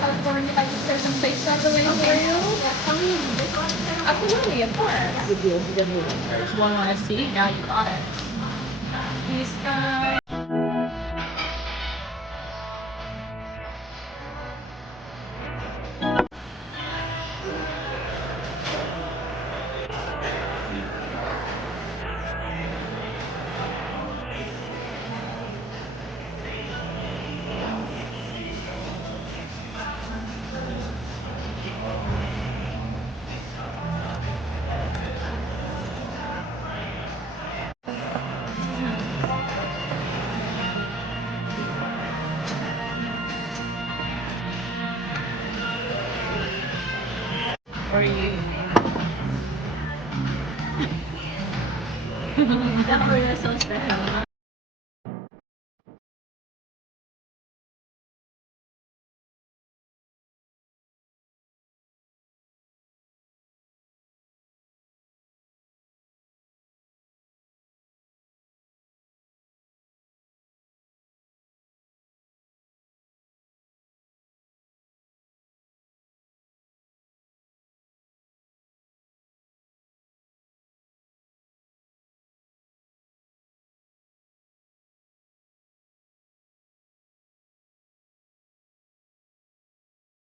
California, I just there's some place by the way for you. Absolutely, of course. Just one want to see. Now you got it. Peace, guys. Or you. That was so special.